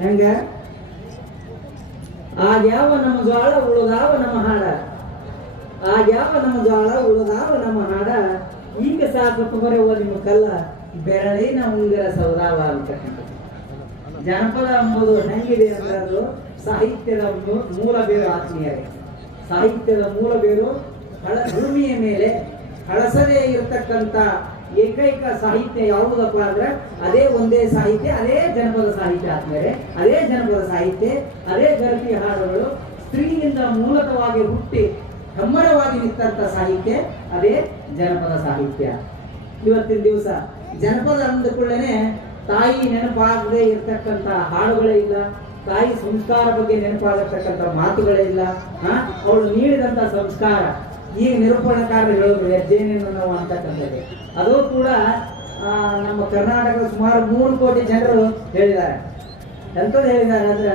ಹೆಂಗ? ಆಗ್ಯಾವ ನಮ್ಮ ಜ್ವಾಳ ಉಳಿದಾವ ನಮ್ಮ ಹಾಡ. ಆಗ್ಯಾವ ನಮ್ಮ ಜ್ವಾಳ ಉಳುದಾವ ನಮ್ಮ ಹಾಡ. ಈಗ ಸಾಕು ಬರೆಯುವ ನಿಮ್ಮ ಕಲ್ಲ, ಬೆರಳಿನ ಉಂಗರ ಸೌದಾವ ಅಂತಕ್ಕಂಥ ಜಾನಪದ ಎಂಬುದು ಹೆಂಗಿದೆ ಅದು ಸಾಹಿತ್ಯದ ಒಂದು ಮೂಲ ಬೇರು ಆತ್ಮೀಯರೇ. ಸಾಹಿತ್ಯದ ಮೂಲ ಬೇರು ಹಳ ಭೂಮಿಯ ಮೇಲೆ ಹಳಸದೇ ಇರತಕ್ಕಂತ ಏಕೈಕ ಸಾಹಿತ್ಯ ಯಾವುದಪ್ಪ ಅಂದ್ರೆ ಅದೇ ಒಂದೇ ಸಾಹಿತ್ಯ, ಅದೇ ಜನಪದ ಸಾಹಿತ್ಯ ಆದ್ಮೇಲೆ, ಅದೇ ಜನಪದ ಸಾಹಿತ್ಯ, ಅದೇ ಗರತಿ ಹಾಡುಗಳು ಸ್ತ್ರೀಯಿಂದ ಮೂಲತವಾಗಿ ಹುಟ್ಟಿ ಹೆಮ್ಮರವಾಗಿ ನಿಂತ ಸಾಹಿತ್ಯ, ಅದೇ ಜನಪದ ಸಾಹಿತ್ಯ. ಇವತ್ತಿನ ದಿವಸ ಜನಪದ ಅಂದ ಕೂಡಲೇ ತಾಯಿ ನೆನಪಾಗದೆ ಇರ್ತಕ್ಕಂಥ ಹಾಡುಗಳೇ ಇಲ್ಲ, ತಾಯಿ ಸಂಸ್ಕಾರ ಬಗ್ಗೆ ನೆನಪಾಗಿರ್ತಕ್ಕಂಥ ಮಾತುಗಳೇ ಇಲ್ಲ ಅವಳು ನೀಡಿದಂತ ಸಂಸ್ಕಾರ. ಈಗ ನಿರೂಪಣಕಾರರು ಹೇಳೋದು ಅಧ್ಯಯನ ನಾವು ಅಂತಕ್ಕಂಥದ್ದು ಅದು ಕೂಡ ಆ, ನಮ್ಮ ಕರ್ನಾಟಕದ ಸುಮಾರು ಮೂರು ಕೋಟಿ ಜನರು ಹೇಳಿದ್ದಾರೆ. ಎಂತದ್ದು ಹೇಳಿದ್ದಾರೆ ಅಂದ್ರೆ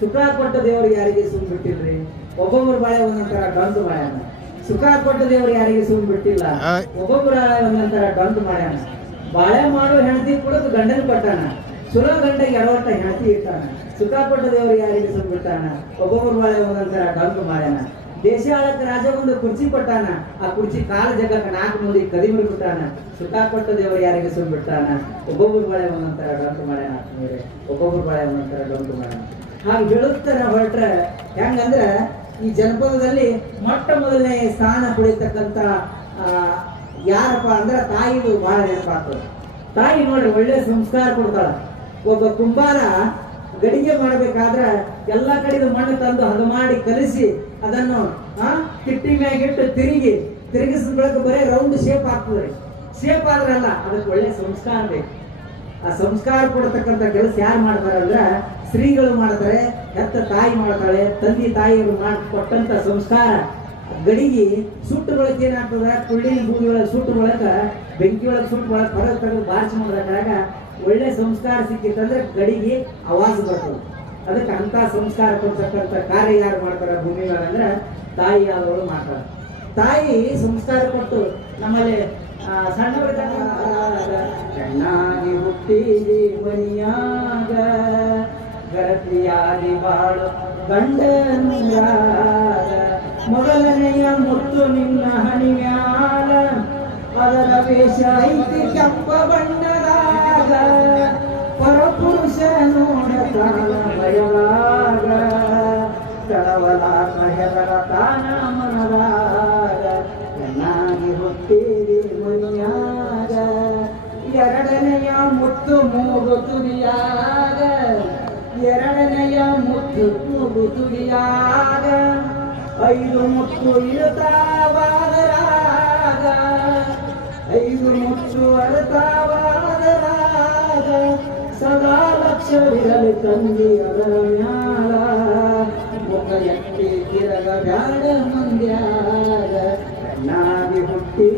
ಸುಖ ಕೊಟ್ಟ ದೇವರು ಯಾರಿಗೆ ಸುಮ್ ಬಿಟ್ಟಿಲ್ರಿ ಒಬ್ಬೊಬ್ಬರು ಬಾಳೆ ಒಂದೊಂಥರ ಗಂದು ಮಾಡ್ಯಾನ ಸುಖ ಕೊಟ್ಟ ದೇವರು ಯಾರಿಗೆ ಸುಮ್ ಬಿಟ್ಟಿಲ್ಲ ಒಬ್ಬೊಬ್ಬರ ಒಂದೊಂಥರ ಡಂದು ಮಾಡ್ಯಾನ ಬಾಳೆ ಮಾಡೋ ಹೆಂಡತಿ ಕೂಡ ಗಂಡನ ಕೊಟ್ಟಾನ ಸುರ ಗಂಟೆಗೆ ಎಡವಟ್ಟ ಹೆಂಡತಿ ಇಟ್ಟಾನ ಸುಖ ಕೊಟ್ಟ ದೇವರು ಯಾರಿಗೆ ಸುಮ್ ಬಿಟ್ಟಾನ ಒಬ್ಬೊಬ್ಬರು ಬಾಳೆ ಒಂದೊಂಥರ ಗಂದು ಮಾಡ್ಯಾನ ದೇಶ ರಾಜ ಒಂದು ಕುರ್ಚಿ ಕೊಟ್ಟಾನ. ಆ ಕುರ್ಚಿ ಕಾಲ ಜಗಕ್ಕೆ ನಾಲ್ಕು ನೋಡಿ ಕದಿ ಬಿಟ್ಟಾನ. ಸುಖ ಕೊಟ್ಟ ದೇವರು ಯಾರಿಗೆ ಸುಮ್ ಬಿಟ್ಟಾನ ಒಬ್ಬೊಬ್ಬರು ಬಾಳೆ ಒಂದೊಂಥರ ಡೊಂಕು ಮಾಡ್ಯಾನ ಆತ್ಮೀಯರೇ ಒಬ್ಬೊಬ್ಬರು ಬಾಳೆ ಒಂದೊಂಥರ ಡೊಂಕು ಮಾಡ್ಯಾನ. ಹಾಗೆ ಹೇಳುತ್ತಾನೆ ಹೊರಟ್ರೆ ಹೆಂಗಂದ್ರೆ ಈ ಜನಪದದಲ್ಲಿ ಮೊಟ್ಟ ಮೊದಲನೇ ಸ್ಥಾನ ಪಡಿತಕ್ಕಂತ ಆ, ಯಾರಪ್ಪ ಅಂದ್ರೆ ತಾಯಿದು ಬಹಳ ನೆನಪಾಗ್ತದೆ. ತಾಯಿ ನೋಡ್ರಿ ಒಳ್ಳೆ ಸಂಸ್ಕಾರ ಕೊಡ್ತಾಳ. ಒಬ್ಬ ಕುಂಬಾರ ಗಡಿಗೆ ಮಾಡಬೇಕಾದ್ರೆ ಎಲ್ಲಾ ಕಡೆದು ಮಣ್ಣು ತಂದು ಹದ ಮಾಡಿ ಕಲಿಸಿ ಅದನ್ನು, ಆ ಕಿಟ್ಟಿ ಮ್ಯಾಗಿಟ್ಟು ತಿರುಗಿ, ತಿರುಗಿಸಿದ ಬಳಿಕ ಬರೀ ರೌಂಡ್ ಶೇಪ್ ಆಗ್ತದೆ ಶೇಪ್ ಆದ್ರಲ್ಲ ಅದಕ್ಕೆ ಒಳ್ಳೆ ಸಂಸ್ಕಾರ ಬೇಕು. ಆ ಸಂಸ್ಕಾರ ಕೊಡತಕ್ಕಂಥ ಕೆಲಸ ಯಾರು ಮಾಡ್ತಾರೆ ಅಂದ್ರೆ, ಸ್ತ್ರೀಗಳು ಮಾಡ್ತಾರೆ, ಹೆತ್ತ ತಾಯಿ ಮಾಡ್ತಾಳೆ, ತಂದೆ ಮಾಡಿ ಕೊಟ್ಟಂತ ಸಂಸ್ಕಾರ. ಗಡಿಗೆ ಸುಟ್ಟು ಬಳಕೆ ಏನಾಗ್ತದ? ಕುಳ್ಳಿನ ಭೂಮಿ ಒಳಗೆ ಸುಟ್ಟು ಬಳಕ, ಬೆಂಕಿ ಒಳಗೆ ಸುಟ್ಟು ಬಳಕ ಹೊರಗೆ ತೆಗೆದು ಬಾರಿಸಿ ಮಾಡಿದಾಗ ಒಳ್ಳೆ ಸಂಸ್ಕಾರ ಸಿಕ್ಕಿತ್ತಂದ್ರೆ ಗಡಿಗೆ ಆವಾಜ್ ಬರ್ತದೆ. ಅದಕ್ಕೆ ಅಂತ ಸಂಸ್ಕಾರ ಕೊಡ್ತಕ್ಕಂಥ ಕಾರ್ಯ ಯಾರು ಮಾಡ್ತಾರೆ ಭೂಮಿ ತಾಯಿ ಆದವಳು ಮಾಡ್ತಾರೆ. ತಾಯಿ ಸಂಸ್ಕಾರ ಕೊಟ್ಟು ನಮ್ಮಲ್ಲಿ ಸಣ್ಣವರಿಗೆ ಚೆನ್ನಾಗಿ ಹುಟ್ಟಿ ಮನಿಯಾಗ ಗರತಿಯಾಗಿ ಬಾಳು ಗಂಡನಿಂದ ಮೊದಲನೆಯ ಮುತ್ತು ನಿನ್ನ ಹಣಿಮ್ಯಾಲ ಅದರ ವೇಷ ಐತಿ ಕೆಂಪ ಬಣ್ಣದಾಗ ನೋಡತಾನ ಭಯವಾಗ ಕಳವಲಾಕ ಹೆದರ ತಾನ ಮನದಾಗ ಚೆನ್ನಾಗಿ ಹುಟ್ಟಿರಿ ಮನಿಯಾಗ ಎರಡನೆಯ ಮುತ್ತು ಮೂಗು ತುದಿಯಾಗ ಎರಡನೆಯ ಮುತ್ತು ಮೂಗು ತುದಿಯಾಗ ಐದು ಮುತ್ತು ಇಳುತ್ತಾವಾದರಾಗ ಐದು ಮುತ್ತು ಅಳುತ್ತಾವಾದರಾಗ ಸದಾ ಲಕ್ಷ್ಯವಿರಲಿ ತಂದಿ ಅದರ ಮ್ಯಾಲ. ಮುಖ ಎತ್ತಿ ತಿರಗ ಬ್ಯಾಡ ಮಂದ್ಯಾಗ. ನಾಗಿ ಹುಟ್ಟಿ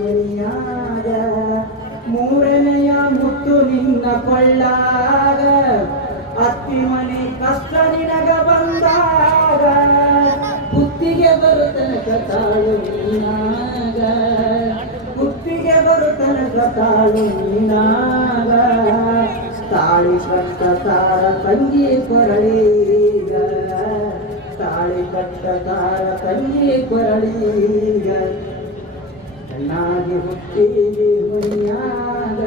ಮನಿಯಾಗ. ಮೂರನೆಯ ಮುತ್ತು ನಿನ್ನ ಕೊಳ್ಳಾಗ. ಅತ್ತಿ ಮನೆ ಕಷ್ಟ ನಿನಗ ಬಂದಾಗ. ಬುತ್ತಿಗೆ ಬರುತ್ತನಕ ತಾಳು ನೀನಾಗ. ಬುತ್ತಿಗೆ ಬರುತ್ತನಕ ತಾಳು ನೀನಾಗ. ತಾಳಿ ಕಟ್ಟ ತಾರ ತಂಗಿ ಕೊರಳೀಗ ತಾಳಿ ಕಟ್ಟ ತಾರ ತಂಗಿ ಕೊರಳೀಗ ಚೆನ್ನಾಗಿ ಹುಟ್ಟಿದಿ ಮೈಯಾಗ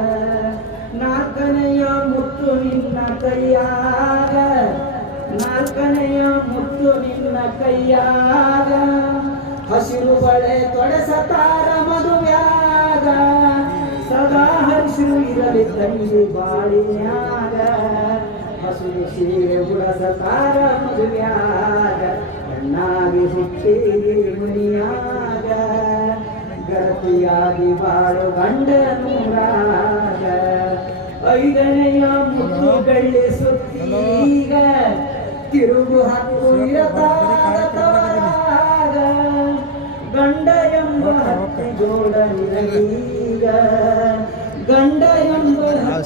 ನಾಲ್ಕನೆಯ ಮುತ್ತು ನಿನ್ನ ಕೈಯಾಗ ನಾಲ್ಕನೆಯ ಮುತ್ತು ನಿನ್ನ ಕೈಯಾಗ ಹಸಿರು ಬಳೆ ತೊಡಸತಾರ ಹಸಿರು ಇರಲಿ ತಂಗಿ ಬಾಳಿನ್ಯಾಗ ಹಸಿರು ಸೀರೆ ಉಡಸತಾರ ಮದುವ್ಯಾಗ ಚೆನ್ನಾಗಿ ಹುಟ್ಟಿದಿ ಮನಿಯಾಗ ಗರತಿಯಾಗಿ ಬಾಳು ಗಂಡನೂರಾಗ ಐದನೆಯ ಮುತ್ತು ಬೆಳ್ಳಿ ಸುತ್ತೀಗ ತಿರುಗು ಹಾಕು ಇರತಾದ ತವರಾಗ. ಗಂಡ ಎಂಬ ಹಕ್ಕಿ ಜೋಡ ನಿನಗೀಗ ಗಂಡ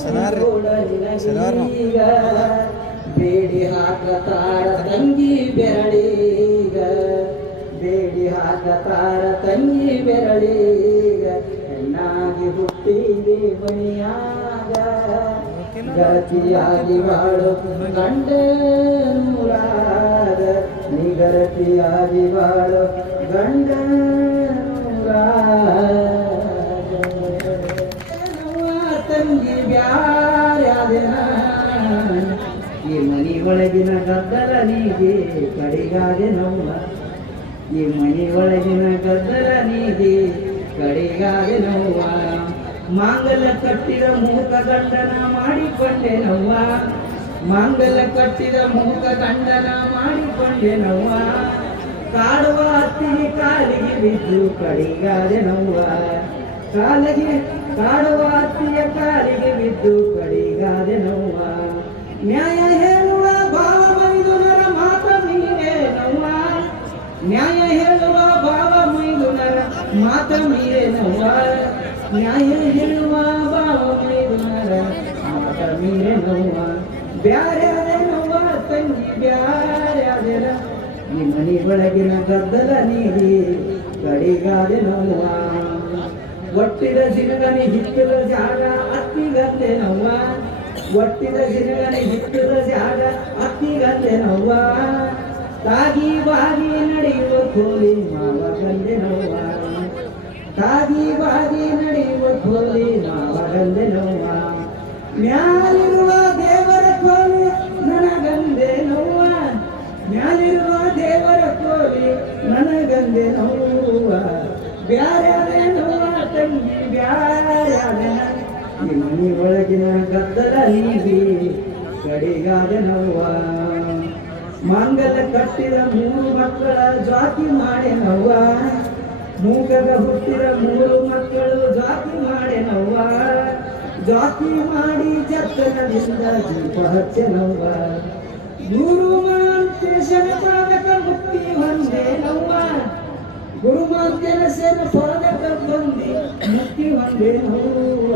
ಜೋಡ ನಿನಗೀಗ ಬೇಡಿ ಹಾಕತಾರ ತಂಗಿ ಬೆರಳೀಗ. ಬೇಡಿ ಹಾಕತಾರ ತಂಗಿ ಬೆರಳೀಗ. ಹೆಣ್ಣಾಗಿ ಹುಟ್ಟಿದೆ ಮನೆಯಾಗ. ಗತಿಯಾಗಿ ಬಾಳು ಗಂಡ ನೂರಾದ ನಿಗರತಿಯಾಗಿ ಬಾಳು ಗಂಡ ತಂಗಿ ಬ್ಯಾರ್ಯಾದೆನ ಈ ಮನಿ ಒಳಗಿನ ಗದ್ದಲ ನೀಗೆ ಕಡಿಗಾದೆ ನೋವ ಈ ಮನಿ ಒಳಗಿನ ಗದ್ದಲ ನೀಗೆ ಕಡಿಗಾದೆ ನೋವ ಮಾಂಗಲ ಕಟ್ಟಿದ ಮೂಕ ಗಂಡನ ಮಾಡಿಕೊಂಡೆ ನವ್ವ ಮಾಂಗಲ ಕಟ್ಟಿದ ಮೂಕ ಗಂಡನ ಮಾಡಿಕೊಂಡೆ ನೋವ ಕಾಡುವ ಹತ್ತಿಗೆ ಕಾಲಿಗೆ ಬಿದ್ದು ಕಡಿಗಾದೆ ನೋವ ಕಾಲಿಗೆ ಕಾಡುವ ಅತ್ತಿಯ ಕಾಲಿಗೆ ಬಿದ್ದು ಕಡಿಗಾದೆ ನೋವ. ನ್ಯಾಯ ಹೇಳುವ ಭಾವ ಮೈದುನರ ಮಾತ ಮೀರೆ ನೋವ. ನ್ಯಾಯ ಹೇಳುವ ಭಾವ ಮೈದುನರ ಮಾತ ಮೀರೆ ನೋವ. ನ್ಯಾಯ ಹೇಳುವ ಭಾವ ಮೈದುನರ ಮಾತ ಮೀರೆ ನೋವ. ಬ್ಯಾರ್ಯಾದೆ ನೋವ, ತಂಗಿ ಬ್ಯಾರೆ ಈ ಮನಿ ಒಳಗಿನ ಗದ್ದಲ ನೀಡಿ ಕಡಿಗಾದೆ ನೋವ. ಒಟ್ಟಿದ ಸಿನಗನಿ ಹಿತ್ತಲ ಜಾಗ, ಅತ್ತಿಗಂದೆ ನವ್ವ. ಒಟ್ಟಿದ ಸಿನಗನಿ ಹಿತ್ತಲ ಜಾಗ, ಅತ್ತಿಗಂದೆ ನವ್ವ. ತಾಗಿ ಬಾಗಿ ನಡೆಯುವ ಕೋಲಿ ಮಾವ ಗಂದೆ ನವ್ವ. ತಾಗಿ ಬಾಗಿ ನಡೆಯುವ ಕೋಲಿ ಮಾವ ಗಂದೆ ನವ್ವ. ಮ್ಯಾಲಿರುವ ದೇವರ ಕೋಲಿ ನನಗಂದೆ ನವ್ವ. ಮ್ಯಾಲಿರುವ ದೇವರ ಕೋಲಿ ನನಗಂದೆ ನೋವ ಬ್ಯಾರ್ಯಾದೆ ಮನಿ ಒಳಗಿನ ಗದ್ದಲ ನೀವಿ ಕಡಿಗಾದ ನವ್ವ ಮಾಂಗಲ ಕಟ್ಟಿದ ಮೂರು ಮಕ್ಕಳ ಜಾತಿ ಮಾಡೆ ನವ್ವ. ಮೂಗದ ಹುಟ್ಟಿದ ಮೂರು ಮಕ್ಕಳು ಜಾತಿ ಮಾಡೆ ನವ್ವ. ಜಾತಿ ಮಾಡಿ ಜತ್ತನದಿಂದ ದೀಪ ಹಚ್ಚೆ ನೋವ ಗುರು ಮಾಂತೇಶನ ಪಾದಕ ಮುಕ್ತಿ ಹೊಂದೆ ನವ್ವ. ಗುರು ಮಾಂತೇಶನ ಪಾದಕ ಬಂದಿ ಮುಕ್ತಿ ಹೊಂದೆ ನೋವ